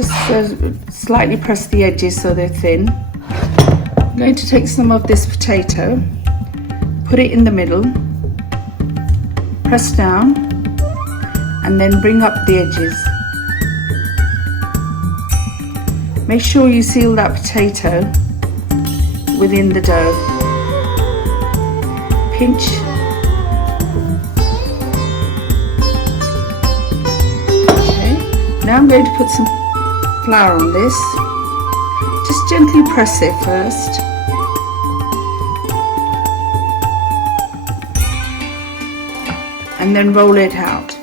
Just slightly press the edges so they're thin. I'm going to take some of this potato, put it in the middle, press down, and then bring up the edges. Make sure you seal that potato within the dough. Pinch. Okay, now I'm going to put some flour on this. Just gently press it first. And then roll it out.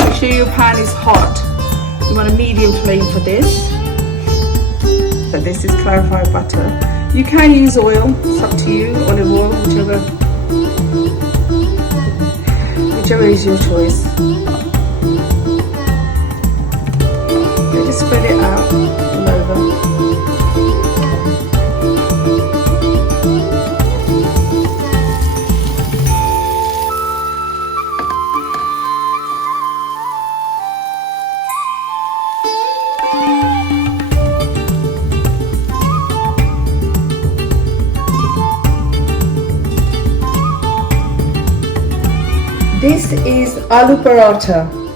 Make sure your pan is hot. You want a medium flame for this. So this is clarified butter. You can use oil, it's up to you, olive oil, whichever is your choice. Okay, just spread it out all over. This is aloo paratha.